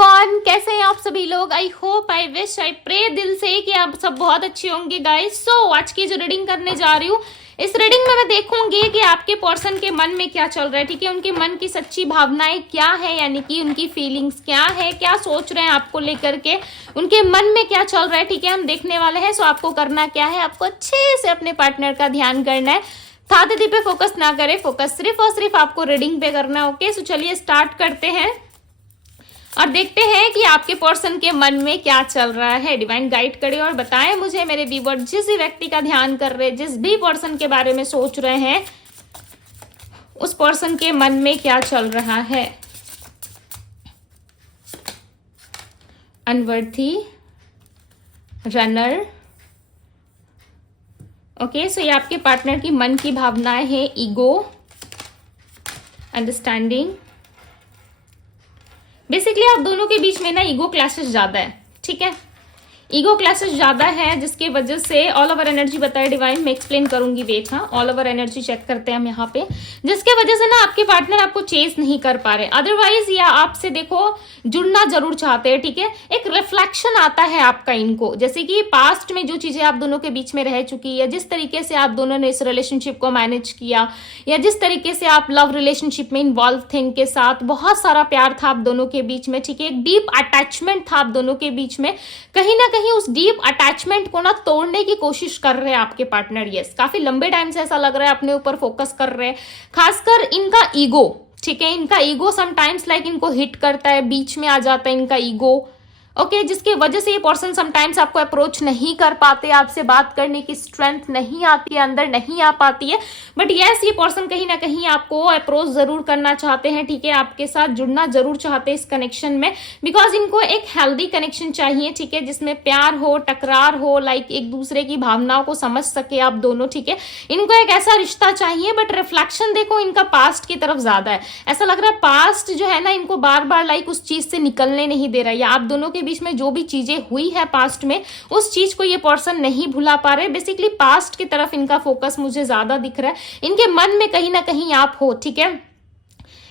Everyone, कैसे हैं आप सभी लोग। I hope, I wish, I pray दिल से कि आप सब बहुत अच्छे होंगे गाइस। सो आज की जो रीडिंग करने जा रही हूँ, इस रीडिंग में मैं देखूंगी कि आपके पर्सन के मन में क्या चल रहा है। ठीक है, उनके मन की सच्ची भावनाएं क्या है, यानी कि उनकी फीलिंग्स क्या है, क्या सोच रहे हैं आपको लेकर के, उनके मन में क्या चल रहा है। ठीक है, हम देखने वाले हैं। सो आपको करना क्या है, आपको अच्छे से अपने पार्टनर का ध्यान करना है। था दीदी पे फोकस ना करें, फोकस सिर्फ और सिर्फ आपको रीडिंग पे करना है। ओके, सो चलिए स्टार्ट करते हैं और देखते हैं कि आपके पर्सन के मन में क्या चल रहा है। डिवाइन गाइड करे और बताएं मुझे मेरे व्यूअर, जिस भी व्यक्ति का ध्यान कर रहे हैं, जिस भी पर्सन के बारे में सोच रहे हैं, उस पर्सन के मन में क्या चल रहा है। अनवर्थी, रनर। ओके, सो ये आपके पार्टनर की मन की भावनाएं हैं। Ego, understanding. बेसिकली आप दोनों के बीच में ना ईगो क्लैशेस ज्यादा है। ठीक है, ईगो क्लैशेस ज्यादा है, जिसके वजह से ऑल ओवर एनर्जी बताए डिवाइन, मैं एक्सप्लेन करूंगी। वेट, हाँ, ऑल ओवर एनर्जी चेक करते हैं हम यहाँ पे। जिसके वजह से ना आपके पार्टनर आपको चेस नहीं कर पा रहे, अदरवाइज या आपसे देखो जुड़ना जरूर चाहते हैं। ठीक है, एक रिफ्लेक्शन आता है आपका इनको, जैसे कि पास्ट में जो चीजें आप दोनों के बीच में रह चुकी है, जिस तरीके से आप दोनों ने इस रिलेशनशिप को मैनेज किया, या जिस तरीके से आप लव रिलेशनशिप में इन्वॉल्व थे, इनके साथ बहुत सारा प्यार था आप दोनों के बीच में। ठीक है, एक डीप अटैचमेंट था आप दोनों के बीच में। कहीं ना कहीं उस डीप अटैचमेंट को ना तोड़ने की कोशिश कर रहे हैं आपके पार्टनर। यस, काफी लंबे टाइम से ऐसा लग रहा है अपने ऊपर फोकस कर रहे हैं, खासकर इनका ईगो। ठीक है, इनका ईगो समटाइम्स लाइक इनको हिट करता है, बीच में आ जाता है इनका ईगो। ओके, जिसकी वजह से ये पर्सन समटाइम्स आपको अप्रोच नहीं कर पाते, आपसे बात करने की स्ट्रेंथ नहीं आती है, अंदर नहीं आ पाती है। बट यस, ये पर्सन कहीं ना कहीं आपको अप्रोच जरूर करना चाहते हैं। ठीक है, आपके साथ जुड़ना जरूर चाहते हैं इस कनेक्शन में, बिकॉज इनको एक हेल्दी कनेक्शन चाहिए। ठीक है, जिसमें प्यार हो, टकरार हो, लाइक एक दूसरे की भावनाओं को समझ सके आप दोनों। ठीक है, इनको एक ऐसा रिश्ता चाहिए। बट रिफ्लेक्शन देखो इनका पास्ट की तरफ ज्यादा है। ऐसा लग रहा है पास्ट जो है ना, इनको बार बार लाइक उस चीज से निकलने नहीं दे रहा है, या आप दोनों के बीच में जो भी चीजें हुई है पास्ट में, उस चीज को ये पर्सन नहीं भुला पा रहे। बेसिकली पास्ट की तरफ इनका फोकस मुझे ज्यादा दिख रहा है। इनके मन में कहीं ना कहीं आप हो। ठीक है,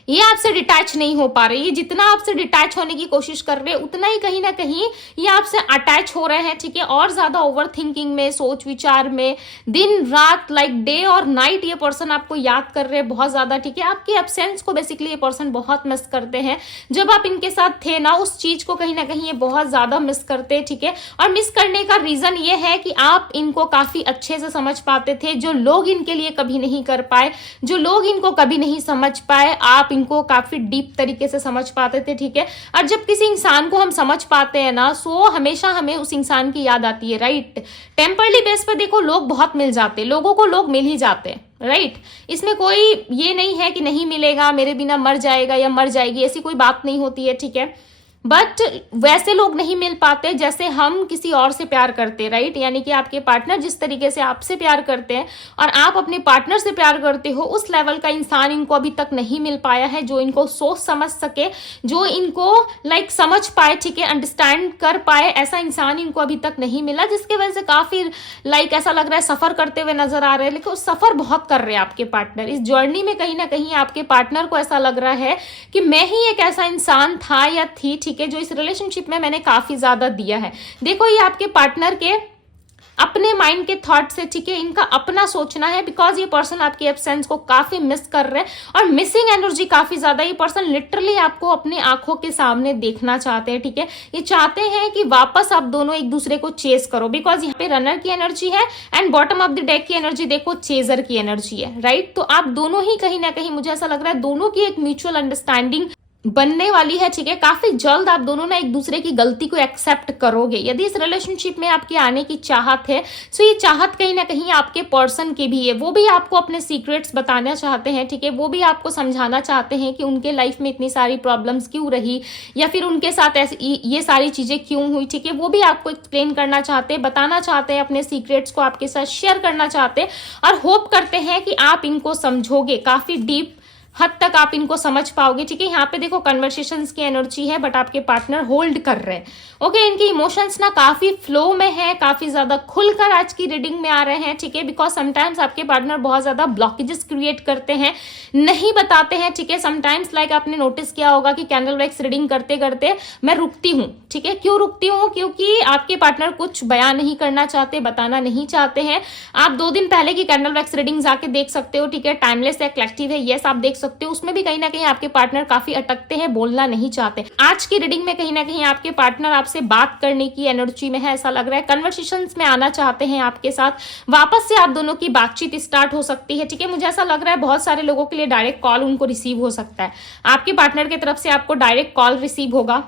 ये आपसे डिटैच नहीं हो पा रहे। ये जितना आपसे डिटैच होने की कोशिश कर रहे हैं, उतना ही कहीं ना कहीं ये आपसे अटैच हो रहे हैं। ठीक है, और ज्यादा ओवर थिंकिंग में, सोच विचार में, दिन रात लाइक डे और नाइट ये पर्सन आपको याद कर रहे हैं बहुत ज्यादा। ठीक है, आपकी एब्सेंस को बेसिकली ये पर्सन बहुत मिस करते हैं। जब आप इनके साथ थे ना, उस चीज को कहीं ना कहीं ये बहुत ज्यादा मिस करते हैं। ठीक है, और मिस करने का रीजन ये है कि आप इनको काफी अच्छे से समझ पाते थे। जो लोग इनके लिए कभी नहीं कर पाए, जो लोग इनको कभी नहीं समझ पाए, आप इनको काफी डीप तरीके से समझ पाते थे। ठीक है, और जब किसी इंसान को हम समझ पाते हैं ना, सो हमेशा हमें उस इंसान की याद आती है। राइट, टेम्परली बेस पर देखो लोग बहुत मिल जाते हैं, लोगों को लोग मिल ही जाते हैं। राइट, इसमें कोई ये नहीं है कि नहीं मिलेगा, मेरे बिना मर जाएगा या मर जाएगी, ऐसी कोई बात नहीं होती है। ठीक है, बट वैसे लोग नहीं मिल पाते जैसे हम किसी और से प्यार करते हैं। राइट, यानी कि आपके पार्टनर जिस तरीके से आपसे प्यार करते हैं और आप अपने पार्टनर से प्यार करते हो, उस लेवल का इंसान इनको अभी तक नहीं मिल पाया है, जो इनको सोच समझ सके, जो इनको लाइक समझ पाए। ठीक है, अंडरस्टैंड कर पाए, ऐसा इंसान इनको अभी तक नहीं मिला, जिसकी वजह से काफी लाइक ऐसा लग रहा है सफर करते हुए नजर आ रहे हैं। लेकिन सफर बहुत कर रहे हैं आपके पार्टनर इस जर्नी में। कहीं ना कहीं आपके पार्टनर को ऐसा लग रहा है कि मैं ही एक ऐसा इंसान था या थी, ठीक है, जो इस रिलेशनशिप में मैंने काफी ज्यादा दिया है। देखो, ये आपके पार्टनर के अपने माइंड के थॉट से, ठीक है, इनका अपना सोचना है, बिकॉज ये पर्सन आपकी एब्सेंस को काफी मिस कर रहे हैं और मिसिंग एनर्जी काफी ज्यादा। ये पर्सन लिटरली आपको अपनी आंखों के सामने देखना चाहते हैं। ठीक है, ये चाहते हैं कि वापस आप दोनों एक दूसरे को चेस करो, बिकॉज यहाँ पे रनर की एनर्जी है and bottom of the deck की एनर्जी देखो चेजर की एनर्जी है। राइट, तो आप दोनों ही कहीं ना कहीं, मुझे ऐसा लग रहा है, दोनों की एक म्यूचुअल अंडरस्टैंडिंग बनने वाली है। ठीक है, काफी जल्द आप दोनों ना एक दूसरे की गलती को एक्सेप्ट करोगे। यदि इस रिलेशनशिप में आपके आने की चाहत है, सो ये चाहत कहीं ना कहीं आपके पर्सन की भी है। वो भी आपको अपने सीक्रेट्स बताना चाहते हैं। ठीक है, वो भी आपको समझाना चाहते हैं कि उनके लाइफ में इतनी सारी प्रॉब्लम्स क्यों रही, या फिर उनके साथ ऐसी ये सारी चीजें क्यों हुई। ठीक है, वो भी आपको एक्सप्लेन करना चाहते हैं, बताना चाहते हैं, अपने सीक्रेट्स को आपके साथ शेयर करना चाहते हैं और होप करते हैं कि आप इनको समझोगे। काफी डीप हद तक आप इनको समझ पाओगे, ठीक है। यहाँ पे देखो कन्वर्सेशंस की एनर्जी है, बट आपके पार्टनर होल्ड कर रहे हैं, ओके। इनके इमोशंस ना काफी फ्लो में है, काफी ज्यादा खुलकर आज की रीडिंग में आ रहे हैं, ठीक है। बिकॉज समटाइम्स आपके पार्टनर बहुत ज्यादा ब्लॉकेजेस क्रिएट करते हैं, नहीं बताते हैं, ठीक है। समटाइम्स लाइक आपने नोटिस किया होगा कि कैंडल वैक्स रीडिंग करते करते मैं रुकती हूँ, ठीक है। क्यों रुकती हूँ? क्योंकि आपके पार्टनर कुछ बयान नहीं करना चाहते, बताना नहीं चाहते हैं। आप 2 दिन पहले की कैंडल वैक्स रीडिंग जाके देख सकते हो, ठीक है। टाइमलेस या कलेक्टिव है, यस आप देख सकते हो। उसमें भी कहीं ना कहीं आपके पार्टनर काफी अटकते हैं, बोलना नहीं चाहते। आज की रीडिंग में कहीं ना कहीं आपके पार्टनर आपसे बात करने की एनर्जी में है, ऐसा लग रहा है। कन्वर्सेशंस में आना चाहते हैं आपके साथ, वापस से आप दोनों की बातचीत स्टार्ट हो सकती है, ठीक है। मुझे ऐसा लग रहा है बहुत सारे लोगों के लिए डायरेक्ट कॉल उनको रिसीव हो सकता है, आपके पार्टनर की तरफ से आपको डायरेक्ट कॉल रिसीव होगा,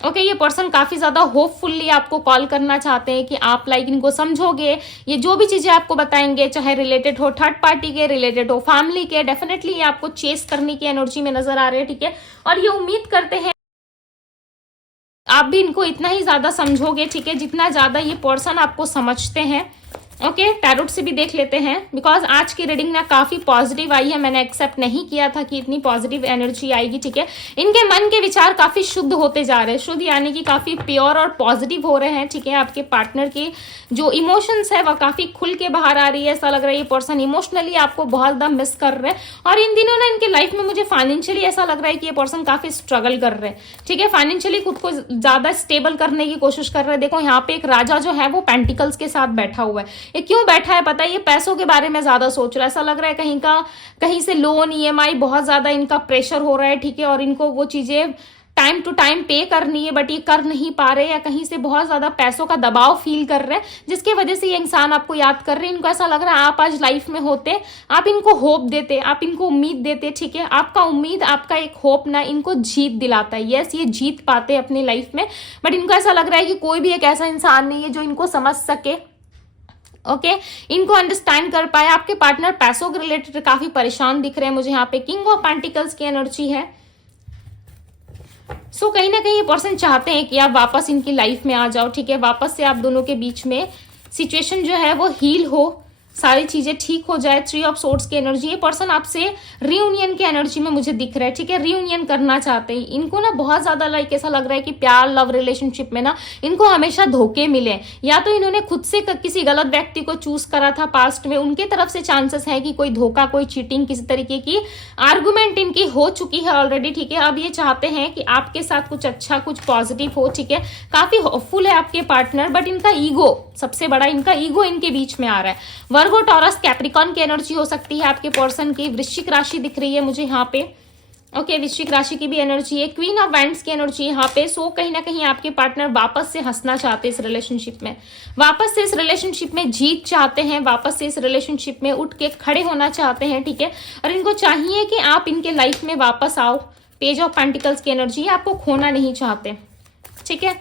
ओके। ये पर्सन काफी ज्यादा होपफुली आपको कॉल करना चाहते हैं कि आप लाइक इनको समझोगे। ये जो भी चीजें आपको बताएंगे, चाहे रिलेटेड हो थर्ड पार्टी के, रिलेटेड हो फैमिली के, डेफिनेटली ये आपको चेस करने की एनर्जी में नजर आ रहे हैं, ठीक है। और ये उम्मीद करते हैं आप भी इनको इतना ही ज्यादा समझोगे, ठीक है, जितना ज्यादा ये पर्सन आपको समझते हैं, ओके। टैरोट से भी देख लेते हैं, बिकॉज आज की रीडिंग ना काफी पॉजिटिव आई है। मैंने एक्सेप्ट नहीं किया था कि इतनी पॉजिटिव एनर्जी आएगी, ठीक है। इनके मन के विचार काफी शुद्ध होते जा रहे हैं, शुद्ध यानी कि काफी प्योर और पॉजिटिव हो रहे हैं, ठीक है। आपके पार्टनर की जो इमोशंस है वह काफी खुल के बाहर आ रही है। ऐसा लग रहा है ये पर्सन इमोशनली आपको बहुत ज्यादा मिस कर रहे हैं। और इन दिनों ना इनके लाइफ में मुझे फाइनेंशियली ऐसा लग रहा है कि ये पर्सन काफी स्ट्रगल कर रहे हैं, ठीक है। फाइनेंशियली खुद को ज्यादा स्टेबल करने की कोशिश कर रहे हैं। देखो यहाँ पे एक राजा जो है वो पेंटिकल्स के साथ बैठा हुआ है। ये क्यों बैठा है पता है? ये पैसों के बारे में ज्यादा सोच रहा है। ऐसा लग रहा है कहीं से लोन ईएमआई बहुत ज्यादा इनका प्रेशर हो रहा है, ठीक है। और इनको वो चीजें टाइम टू टाइम पे करनी है, बट ये कर नहीं पा रहे, या कहीं से बहुत ज्यादा पैसों का दबाव फील कर रहे हैं, जिसकी वजह से ये इंसान आपको याद कर रहे हैं। इनको ऐसा लग रहा है आप आज लाइफ में होते, आप इनको होप देते, आप इनको उम्मीद देते, ठीक है। आपका उम्मीद, आपका एक होप ना इनको जीत दिलाता है। यस, ये जीत पाते हैं अपनी लाइफ में, बट इनको ऐसा लग रहा है कि कोई भी एक ऐसा इंसान नहीं है जो इनको समझ सके, ओके, इनको अंडरस्टैंड कर पाए। आपके पार्टनर पैसों के रिलेटेड काफी परेशान दिख रहे हैं मुझे। यहाँ पे किंग ऑफ पेंटिकल्स की एनर्जी है। सो कहीं ना कहीं ये पर्सन चाहते हैं कि आप वापस इनकी लाइफ में आ जाओ, ठीक है। वापस से आप दोनों के बीच में सिचुएशन जो है वो हील हो, सारी चीजें ठीक हो जाए। 3 ऑफ सोर्ड्स की एनर्जी, ये पर्सन आपसे रियूनियन की एनर्जी में मुझे दिख रहा है, ठीक है। रियूनियन करना चाहते हैं। इनको ना बहुत ज्यादा लाइक ऐसा लग रहा है कि प्यार लव रिलेशनशिप में ना इनको हमेशा धोखे मिले, या तो इन्होंने खुद से किसी गलत व्यक्ति को चूज करा था पास्ट में, उनके तरफ से चांसेस है कि कोई धोखा, कोई चीटिंग, किसी तरीके की आर्गुमेंट इनकी हो चुकी है ऑलरेडी, ठीक है। अब ये चाहते हैं कि आपके साथ कुछ अच्छा, कुछ पॉजिटिव हो, ठीक है। काफी होपफुल है आपके पार्टनर, बट इनका ईगो, सबसे बड़ा इनका ईगो इनके बीच में आ रहा है। वर्गो, टॉरस, कैप्रिकॉर्न की एनर्जी हो सकती है आपके पर्सन की। वृश्चिक राशि दिख रही है मुझे यहाँ पे, ओके। वृश्चिक राशि की भी एनर्जी है। क्वीन ऑफ वैंड्स की एनर्जी यहाँ पे। सो कहीं ना कहीं आपके पार्टनर वापस से हंसना चाहते हैं इस रिलेशनशिप में, वापस से इस रिलेशनशिप में जीत चाहते हैं, वापस से इस रिलेशनशिप में उठ के खड़े होना चाहते हैं, ठीक है। और इनको चाहिए कि आप इनके लाइफ में वापस आओ। पेज ऑफ पेंटिकल्स की एनर्जी, आपको खोना नहीं चाहते, ठीक है।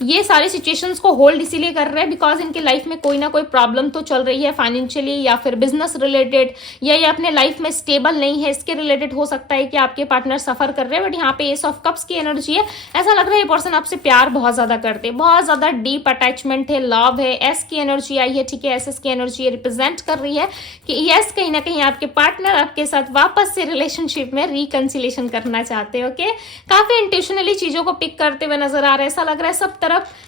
ये सारी सिचुएशंस को होल्ड इसीलिए कर रहे हैं बिकॉज इनके लाइफ में कोई ना कोई प्रॉब्लम तो चल रही है, फाइनेंशियली या फिर बिजनेस रिलेटेड, या ये अपने लाइफ में स्टेबल नहीं है, इसके रिलेटेड हो सकता है कि आपके पार्टनर सफर कर रहे हैं। बट यहाँ पे एस ऑफ कप्स की एनर्जी है। ऐसा लग रहा है ये पर्सन आपसे प्यार बहुत ज्यादा करते हैं, बहुत ज्यादा डीप अटैचमेंट है, लव है। एस की एनर्जी आई है, ठीक है। एस की एनर्जी रिप्रेजेंट कर रही है कि यस, कहीं ना कहीं आपके पार्टनर आपके साथ वापस से रिलेशनशिप में रिकंसिलेशन करना चाहते हैं, ओके। काफी इंटेंशनली चीजों को पिक करते हुए नजर आ रहे हैं। ऐसा लग रहा है सब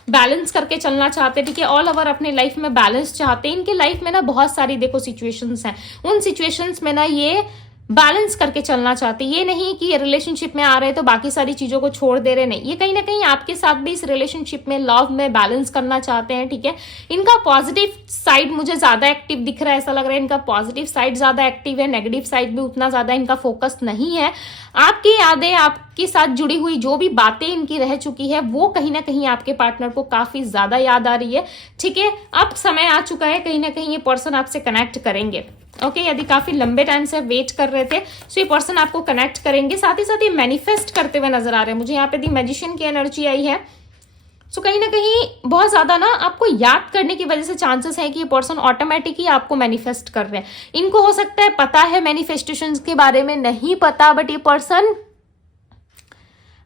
बैलेंस करके चलना चाहते हैं, ठीक है। ऑल ओवर अपने लाइफ में बैलेंस चाहते हैं। इनके लाइफ में ना बहुत सारी देखो सिचुएशंस हैं, उन सिचुएशंस में ना ये बैलेंस करके चलना चाहते हैं। ये नहीं कि ये रिलेशनशिप में आ रहे हैं तो बाकी सारी चीजों को छोड़ दे रहे, नहीं। ये कहीं ना कहीं आपके साथ भी इस रिलेशनशिप में, लव में बैलेंस करना चाहते हैं, ठीक है। इनका पॉजिटिव साइड मुझे ज्यादा एक्टिव दिख रहा है। ऐसा लग रहा है इनका पॉजिटिव साइड ज्यादा एक्टिव है, नेगेटिव साइड भी उतना ज्यादा इनका फोकस नहीं है। आपकी यादें, आपके साथ जुड़ी हुई जो भी बातें इनकी रह चुकी है, वो कहीं ना कहीं आपके पार्टनर को काफी ज्यादा याद आ रही है, ठीक है। अब समय आ चुका है, कहीं ना कहीं ये पर्सन आपसे कनेक्ट करेंगे, ओके। यदि काफी लंबे टाइम से वेट कर रहे थे तो ये पर्सन आपको कनेक्ट करेंगे। साथ ही साथ ये मैनिफेस्ट करते हुए नजर आ रहे हैं मुझे। यहाँ पे दी मैजिशियन की एनर्जी आई है। सो कहीं ना कहीं बहुत ज्यादा ना आपको याद करने की वजह से चांसेस है कि ये पर्सन ऑटोमेटिक ही आपको मैनिफेस्ट कर रहे हैं। इनको हो सकता है पता है मैनिफेस्टेशन के बारे में, नहीं पता, बट ये पर्सन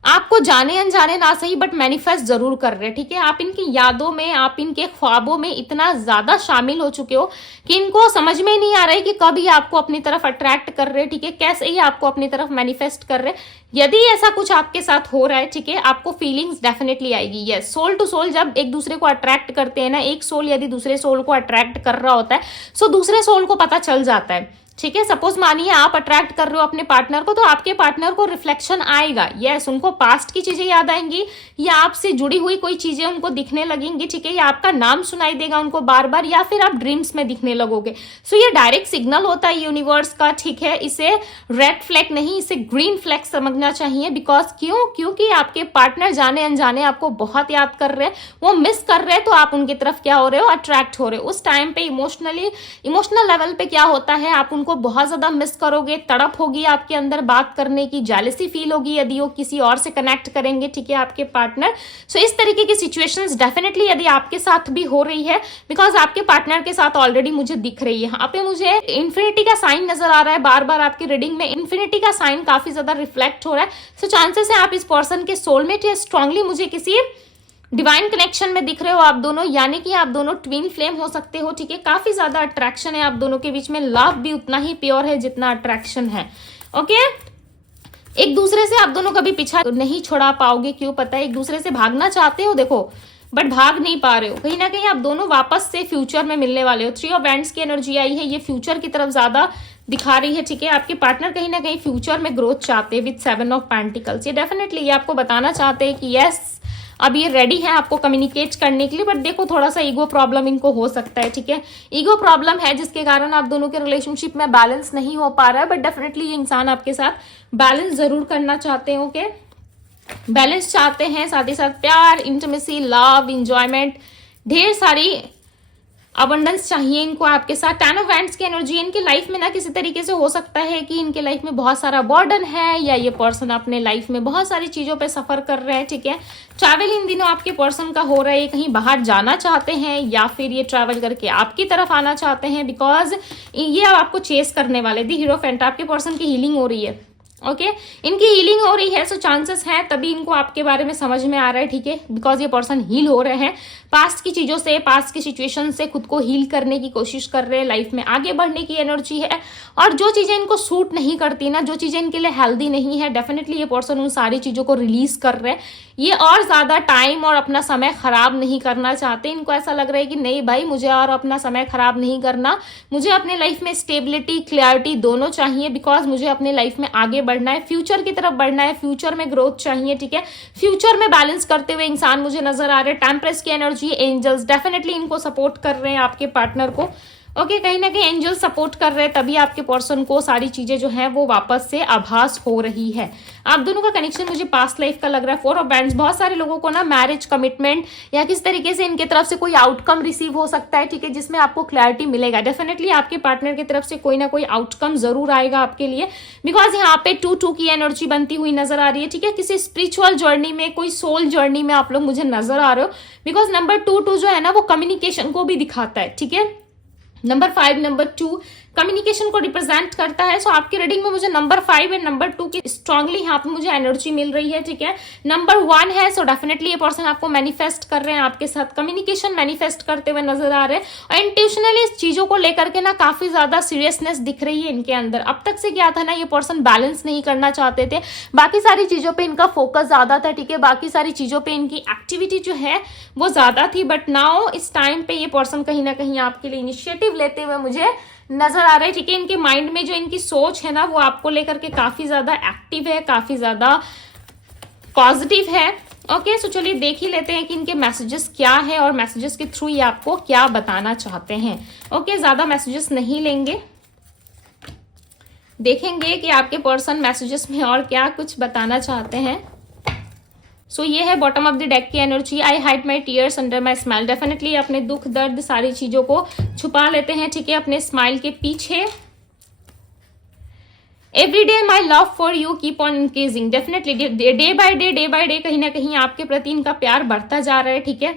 आपको जाने अनजाने ना सही बट मैनिफेस्ट जरूर कर रहे हैं, ठीक है। आप इनकी यादों में, आप इनके ख्वाबों में इतना ज्यादा शामिल हो चुके हो कि इनको समझ में नहीं आ रहा है कि कब ये आपको अपनी तरफ अट्रैक्ट कर रहे हैं, ठीक है, कैसे ही आपको अपनी तरफ मैनिफेस्ट कर रहे हैं। यदि ऐसा कुछ आपके साथ हो रहा है, ठीक है, आपको फीलिंग्स डेफिनेटली आएगी। यस, सोल टू सोल जब एक दूसरे को अट्रैक्ट करते हैं ना, एक सोल यदि दूसरे सोल को अट्रैक्ट कर रहा होता है, सो दूसरे सोल को पता चल जाता है, ठीक है। सपोज मानिए आप अट्रैक्ट कर रहे हो अपने पार्टनर को, तो आपके पार्टनर को रिफ्लेक्शन आएगा। यस, उनको पास्ट की चीजें याद आएंगी, या आपसे जुड़ी हुई कोई चीजें उनको दिखने लगेंगी, ठीक है, या आपका नाम सुनाई देगा उनको बार बार, या फिर आप ड्रीम्स में दिखने लगोगे। सो ये डायरेक्ट सिग्नल होता है यूनिवर्स का, ठीक है। इसे रेड फ्लैग नहीं, इसे ग्रीन फ्लैग समझना चाहिए। बिकॉज क्योंकि आपके पार्टनर जाने अनजाने आपको बहुत याद कर रहे हैं, वो मिस कर रहे हैं, तो आप उनकी तरफ क्या हो रहे हो, अट्रैक्ट हो रहे हो। उस टाइम पे इमोशनल लेवल पे क्या होता है, आप उनको बहुत ज्यादा मिस करोगे, तड़प होगी आपके अंदर बात करने की, जेलसी फील होगी यदि वो किसी और से कनेक्ट करेंगे, ठीक है, आपके पार्टनर। सो इस तरीके की सिचुएशंस डेफिनेटली यदि आपके साथ भी हो रही है, बिकॉज आपके पार्टनर के साथ ऑलरेडी मुझे दिख रही है। यहाँ पे मुझे इन्फिनिटी का साइन नजर आ रहा है, बार बार आपकी रीडिंग में इन्फिनिटी का साइन काफी ज्यादा रिफ्लेक्ट हो रहा है। सो चांसेस है आप इस पर्सन के सोलमेट या स्ट्रांगली मुझे किसी डिवाइन कनेक्शन में दिख रहे हो आप दोनों, यानी कि आप दोनों ट्विन फ्लेम हो सकते हो, ठीक है। काफी ज्यादा अट्रैक्शन है आप दोनों के बीच में, लव भी उतना ही प्योर है जितना अट्रैक्शन है, ओके। एक दूसरे से आप दोनों कभी पीछा नहीं छोड़ा पाओगे, क्यों पता है, एक दूसरे से भागना चाहते हो देखो, बट भाग नहीं पा रहे हो। कहीं ना कहीं आप दोनों वापस से फ्यूचर में मिलने वाले हो। 3 ऑफ वैंड्स की एनर्जी आई है, ये फ्यूचर की तरफ ज्यादा दिखा रही है, ठीक है। आपके पार्टनर कहीं ना कहीं फ्यूचर में ग्रोथ चाहते हैं विद 7 ऑफ पेंटिकल्स। ये डेफिनेटली ये आपको बताना चाहते हैं कि यस अब ये रेडी है आपको कम्युनिकेट करने के लिए, बट देखो थोड़ा सा ईगो प्रॉब्लम इनको हो सकता है, ठीक है। ईगो प्रॉब्लम है जिसके कारण आप दोनों के रिलेशनशिप में बैलेंस नहीं हो पा रहा है, बट डेफिनेटली ये इंसान आपके साथ बैलेंस जरूर करना चाहते हैं, ओके। बैलेंस चाहते हैं, साथ ही साथ प्यार, इंटीमेसी, लव, इंजॉयमेंट, ढेर सारी अबंडेंस चाहिए इनको आपके साथ। 10 ऑफ वैंड्स की एनर्जी इनकी लाइफ में ना किसी तरीके से हो सकता है कि इनके लाइफ में बहुत सारा बर्डन है, या ये पर्सन अपने लाइफ में बहुत सारी चीजों पे सफर कर रहे हैं, ठीक है। ट्रैवल इन दिनों आपके पर्सन का हो रहा है, कहीं बाहर जाना चाहते हैं, या फिर ये ट्रैवल करके आपकी तरफ आना चाहते हैं, बिकॉज ये अब आपको चेस करने वाले। दी हीरोफेंट, आपके पर्सन की हीलिंग हो रही है, ओके इनकी हीलिंग हो रही है। सो चांसेस है तभी इनको आपके बारे में समझ में आ रहा है, ठीक है, बिकॉज ये पर्सन हील हो रहे हैं पास्ट की चीजों से, पास्ट की सिचुएशन से खुद को हील करने की कोशिश कर रहे हैं, लाइफ में आगे बढ़ने की एनर्जी है। और जो चीजें इनको सूट नहीं करती ना, जो चीजें इनके लिए हेल्दी नहीं है, डेफिनेटली ये पर्सन उन सारी चीजों को रिलीज कर रहे हैं। ये और ज्यादा टाइम और अपना समय खराब नहीं करना चाहते। इनको ऐसा लग रहा है कि नहीं भाई, मुझे और अपना समय खराब नहीं करना, मुझे अपने लाइफ में स्टेबिलिटी, क्लैरिटी दोनों चाहिए, बिकॉज मुझे अपने लाइफ में आगे बढ़ना है, फ्यूचर की तरफ बढ़ना है, फ्यूचर में ग्रोथ चाहिए, ठीक है। फ्यूचर में बैलेंस करते हुए इंसान मुझे नजर आ रहे हैं। टेम्परेस की एनर्जी, एंजल्स डेफिनेटली इनको सपोर्ट कर रहे हैं आपके पार्टनर को, ओके कहीं ना कहीं एंजल सपोर्ट कर रहे हैं, तभी आपके पर्सन को सारी चीजें जो है वो वापस से आभास हो रही है। आप दोनों का कनेक्शन मुझे पास्ट लाइफ का लग रहा है। 4 ऑफ वैंड्स, बहुत सारे लोगों को ना मैरिज, कमिटमेंट या किस तरीके से इनके तरफ से कोई आउटकम रिसीव हो सकता है, ठीक है, जिसमें आपको क्लैरिटी मिलेगा। डेफिनेटली आपके पार्टनर की तरफ से कोई ना कोई आउटकम जरूर आएगा आपके लिए, बिकॉज यहाँ पे 2-2 की एनर्जी बनती हुई नजर आ रही है, ठीक है। किसी स्पिरिचुअल जर्नी में, कोई सोल जर्नी में आप लोग मुझे नजर आ रहे हो, बिकॉज नंबर 2 जो है ना वो कम्युनिकेशन को भी दिखाता है, ठीक है। नंबर 5, नंबर 2 कम्युनिकेशन को रिप्रेजेंट करता है। सो आपकी रीडिंग में मुझे नंबर 5 और नंबर 2 की स्ट्रांगली यहाँ पे मुझे एनर्जी मिल रही है, ठीक है। नंबर 1 है, सो डेफिनेटली ये पर्सन आपको मैनिफेस्ट कर रहे हैं, आपके साथ कम्युनिकेशन मैनिफेस्ट करते हुए नजर आ रहे हैं, और इंट्यूशनली इस चीजों को लेकर के ना काफी ज्यादा सीरियसनेस दिख रही है इनके अंदर। अब तक से क्या था ना, ये पर्सन बैलेंस नहीं करना चाहते थे, बाकी सारी चीजों पे इनका फोकस ज्यादा था, ठीक है, बाकी सारी चीजों पे इनकी एक्टिविटी जो है वो ज्यादा थी, बट नाउ इस टाइम पे ये पर्सन कहीं ना कहीं आपके लिए इनिशिएटिव लेते हुए मुझे नजर आ रहा है, ठीक है। इनके माइंड में जो इनकी सोच है ना वो आपको लेकर के काफी ज्यादा एक्टिव है, काफी ज्यादा पॉजिटिव है, ओके। सो चलिए देख ही लेते हैं कि इनके मैसेजेस क्या है और मैसेजेस के थ्रू ये आपको क्या बताना चाहते हैं, ओके। ज्यादा मैसेजेस नहीं लेंगे, देखेंगे कि आपके पर्सन मैसेजेस में और क्या कुछ बताना चाहते हैं। सो ये है बॉटम ऑफ द डेक की energy. I hide my tears under my smile, definitely अपने दुख दर्द सारी चीजों को छुपा लेते हैं, ठीक है, अपने स्माइल के पीछे। Every day my love for you keep on increasing, definitely day by day कहीं ना कहीं आपके प्रति इनका प्यार बढ़ता जा रहा है, ठीक है।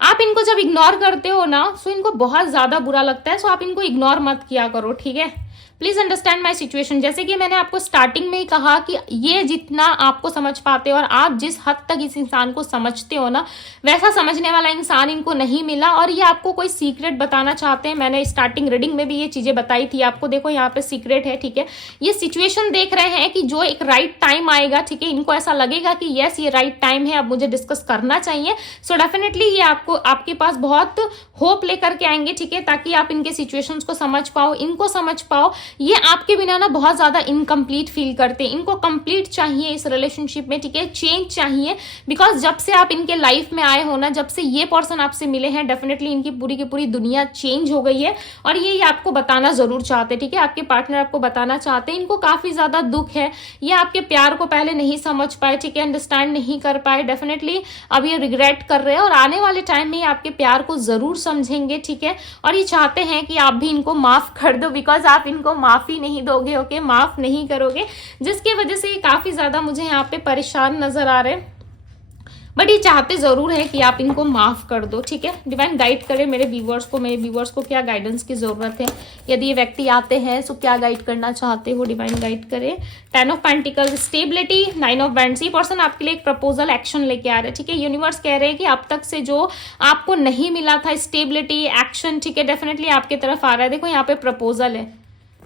आप इनको जब इग्नोर करते हो ना, सो इनको बहुत ज्यादा बुरा लगता है, सो आप इनको इग्नोर मत किया करो, ठीक है। Please understand my situation. जैसे कि मैंने आपको स्टार्टिंग में ही कहा कि ये जितना आपको समझ पाते हो और आप जिस हद तक इस इंसान को समझते हो ना, वैसा समझने वाला इंसान इनको नहीं मिला, और ये आपको कोई सीक्रेट बताना चाहते हैं। मैंने स्टार्टिंग रीडिंग में भी ये चीजें बताई थी आपको। देखो यहाँ पे सीक्रेट है, ठीक है। ये सिचुएशन देख रहे हैं कि जो एक राइट टाइम आएगा, ठीक है, इनको ऐसा लगेगा कि यस ये राइट टाइम है, अब मुझे डिस्कस करना चाहिए। सो डेफिनेटली ये आपको आपके पास बहुत होप लेकर के आएंगे, ठीक है, ताकि आप इनके सिचुएशंस को समझ पाओ, इनको समझ पाओ। ये आपके बिना ना बहुत ज्यादा इनकम्प्लीट फील करते हैं, इनको कंप्लीट चाहिए इस रिलेशनशिप में, ठीक है, चेंज चाहिए। बिकॉज जब से आप इनके लाइफ में आए हो ना, जब से ये पर्सन आपसे मिले हैं, डेफिनेटली इनकी पूरी की पूरी दुनिया चेंज हो गई है, और ये आपको बताना जरूर चाहते हैं, ठीक है, आपके पार्टनर आपको बताना चाहते हैं। इनको काफी ज्यादा दुख है, ये आपके प्यार को पहले नहीं समझ पाए, ठीक है, अंडरस्टैंड नहीं कर पाए, डेफिनेटली अब ये रिग्रेट कर रहे हैं, और आने वाले टाइम में आपके प्यार को जरूर समझेंगे, ठीक है, और ये चाहते हैं कि आप भी इनको माफ कर दो, बिकॉज आप इनको माफी नहीं दोगे, ओके, माफ नहीं करोगे, जिसकी वजह से ये काफी ज्यादा मुझे यहाँ पे परेशान नजर आ रहे हैं। बट ये चाहते जरूर है कि आप इनको माफ कर दो, ठीक है। डिवाइन गाइड करे मेरे व्यूवर्स को क्या गाइडेंस की जरूरत है, यदि ये व्यक्ति आते हैं तो क्या गाइड करना चाहते हो, डिवाइन गाइड करे। 10 of pentacles, stability, 9 of wands. ये पर्सन आपके लिए एक प्रपोजल एक्शन लेके आ रहे हैं, ठीक है। यूनिवर्स कह रहे हैं कि अब तक से जो आपको नहीं मिला था, स्टेबिलिटी, एक्शन, ठीक है, डेफिनेटली आपके तरफ आ रहा है। देखो यहाँ पे प्रपोजल है,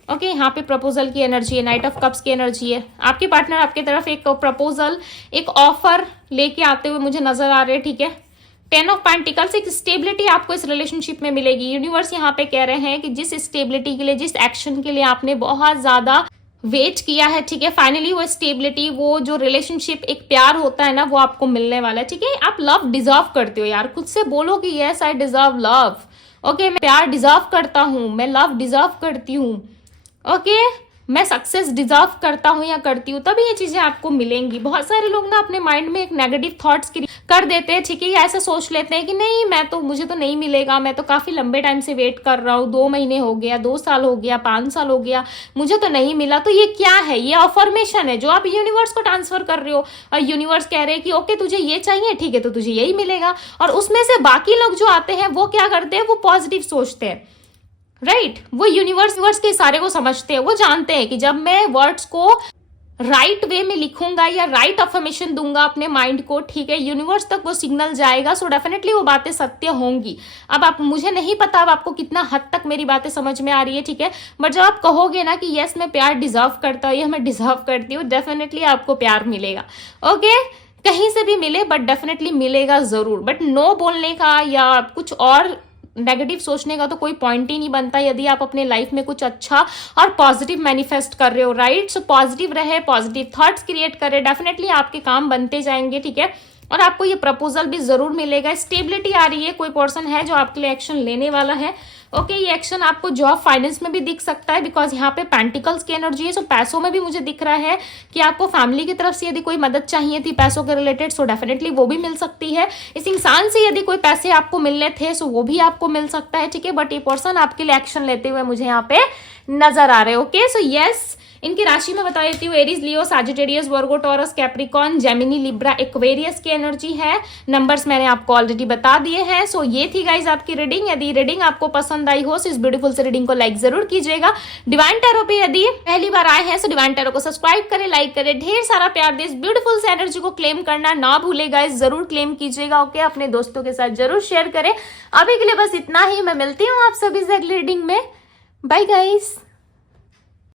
ओके, यहाँ पे प्रपोजल की एनर्जी है, नाइट ऑफ कप्स की एनर्जी है। आपके पार्टनर आपके तरफ एक प्रपोजल, एक ऑफर लेके आते हुए मुझे नजर आ रहे हैं, ठीक है। 10 ऑफ पेंटिकल्स, एक स्टेबिलिटी आपको इस रिलेशनशिप में मिलेगी। यूनिवर्स यहाँ पे कह रहे हैं कि जिस स्टेबिलिटी के लिए, जिस एक्शन के लिए आपने बहुत ज्यादा वेट किया है, ठीक है, फाइनली वो स्टेबिलिटी, वो जो रिलेशनशिप, एक प्यार होता है ना, वो आपको मिलने वाला है, ठीक है। आप लव डिजर्व करते हो यार, खुद से बोलो कि yes I deserve love, okay, मैं प्यार डिजर्व करता हूँ, मैं लव डिजर्व करती हूँ, ओके, मैं सक्सेस डिजर्व करता हूं या करती हूँ, तभी ये चीजें आपको मिलेंगी। बहुत सारे लोग ना अपने माइंड में एक नेगेटिव थॉट्स कर देते हैं, ठीक है, या ऐसा सोच लेते हैं कि नहीं मुझे तो नहीं मिलेगा, मैं तो काफी लंबे टाइम से वेट कर रहा हूँ, 2 महीने हो गया, 2 साल हो गया, 5 साल हो गया, मुझे तो नहीं मिला। तो ये क्या है? ये अफर्मेशन है जो आप यूनिवर्स को ट्रांसफर कर रहे हो, और यूनिवर्स कह रहे हैं कि ओके तुझे ये चाहिए, ठीक है, तो तुझे यही मिलेगा। और उसमें से बाकी लोग जो आते हैं वो क्या करते हैं, वो पॉजिटिव सोचते हैं, राइट, वो यूनिवर्स के इशारे को समझते हैं, वो जानते हैं कि जब मैं वर्ड्स को राइट वे में लिखूंगा या राइट अफर्मेशन दूंगा अपने माइंड को, ठीक है, यूनिवर्स तक वो सिग्नल जाएगा, सो डेफिनेटली वो बातें सत्य होंगी। अब आप, मुझे नहीं पता अब आपको कितना हद तक मेरी बातें समझ में आ रही है, ठीक है, बट जब आप कहोगे ना कि यस मैं प्यार डिजर्व करता हूँ या मैं डिजर्व करती हूँ, डेफिनेटली आपको प्यार मिलेगा, ओके, कहीं से भी मिले बट डेफिनेटली मिलेगा जरूर। बट नो बोलने का या कुछ और नेगेटिव सोचने का तो कोई पॉइंट ही नहीं बनता यदि आप अपने लाइफ में कुछ अच्छा और पॉजिटिव मैनिफेस्ट कर रहे हो, राइट। सो पॉजिटिव रहे, पॉजिटिव थॉट्स क्रिएट करें, डेफिनेटली आपके काम बनते जाएंगे, ठीक है, और आपको ये प्रपोजल भी जरूर मिलेगा। स्टेबिलिटी आ रही है, कोई पर्सन है जो आपके लिए एक्शन लेने वाला है, ओके, ये एक्शन आपको जॉब फाइनेंस में भी दिख सकता है, बिकॉज यहाँ पे पेंटिकल्स की एनर्जी है। सो पैसों में भी मुझे दिख रहा है कि आपको फैमिली की तरफ से यदि कोई मदद चाहिए थी पैसों के रिलेटेड, सो डेफिनेटली वो भी मिल सकती है। इस इंसान से यदि कोई पैसे आपको मिलने थे, सो वो भी आपको मिल सकता है, ठीक है, बट ये पर्सन आपके लिए एक्शन लेते हुए मुझे यहाँ पे नजर आ रहे हैं, ओके। सो यस, इनकी राशि में बता देती हूँ, Aries, Leo, Sagittarius, Virgo, Taurus, Capricorn, Gemini, Libra, Aquarius की एनर्जी है। नंबर्स मैंने आपको ऑलरेडी बता दिए हैं। सो ये थी गाइज आपकी रीडिंग। यदि रीडिंग आपको पसंद आई हो तो इस ब्यूटीफुल से रीडिंग को लाइक जरूर कीजिएगा। डिवाइन टैरो पे यदि पहली बार आए हैं तो डिवाइन टैरो को सब्सक्राइब करें, लाइक करें, ढेर सारा प्यार दे। इस ब्यूटीफुल से एनर्जी को क्लेम करना ना भूले गाइज, जरूर क्लेम कीजिएगा, ओके, अपने दोस्तों के साथ जरूर शेयर करें। अभी के लिए बस इतना ही, मैं मिलती हूँ आप सभी से अगली रीडिंग में। Bye guys.